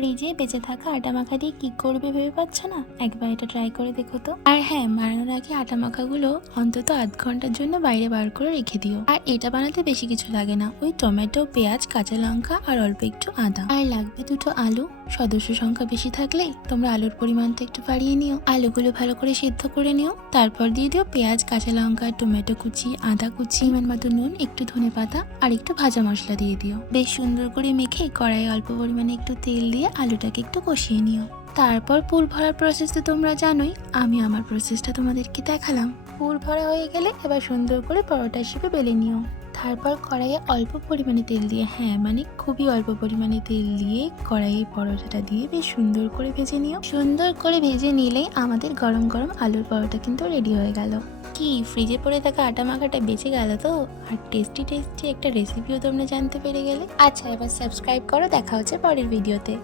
ফ্রিজে বেঁচে থাকা আটা মাখা দিয়ে কি করবে ভেবে পাচ্ছ না? একবার এটা ট্রাই করে দেখো তো। আর হ্যাঁ, মারানোর আগে আটা মাখাগুলো অন্তত আধ ঘন্টার জন্য বাইরে বার করে রেখে দিও। আর এটা বানাতে বেশি কিছু লাগে না, ওই টমেটো, পেঁয়াজ, কাঁচা লঙ্কা আর অল্প একটু আদা। আর লাগবে দুটো আলু। সদস্য সংখ্যা বেশি থাকলে তোমরা আলুর পরিমাণটা একটু বাড়িয়ে নিও। আলুগুলো ভালো করে সিদ্ধ করে নিও। তারপর দিয়ে দিও পেঁয়াজ, কাঁচা লঙ্কা, টমেটো কুচি, আদা কুচি, পরিমাণ মতো নুন, একটু ধনে পাতা আর একটু ভাজা মশলা দিয়ে দিও। বেশ সুন্দর করে মেখে কড়াইয়ে অল্প পরিমাণে একটু তেল দিয়ে আলুটাকে একটু কষিয়ে নিও। তারপর পুর ভরার প্রসেস তো তোমরা জানোই, আমি আমার প্রসেসটা তোমাদেরকে দেখালাম। পুর ভরা হয়ে গেলে এবার সুন্দর করে পরোটা হিসেবে বেলে নিও। তারপর কড়াইয়ে অল্প পরিমাণে তেল দিয়ে, হ্যাঁ মানে খুবই অল্প পরিমাণে তেল দিয়ে কড়াইয়ে পরোটাটা দিয়ে বেশ সুন্দর করে ভেজে নিও। সুন্দর করে ভেজে নিলেই আমাদের গরম গরম আলুর পরোটা কিন্তু রেডি হয়ে গেল। কি ফ্রিজে পড়ে থাকা আটা মাখাটা বেঁচে গেল তো, আর টেস্টি টেস্টি একটা রেসিপিও তোমরা জানতে পেরে গেলে। আচ্ছা, এবার সাবস্ক্রাইব করো, দেখা হচ্ছে পরের ভিডিওতে।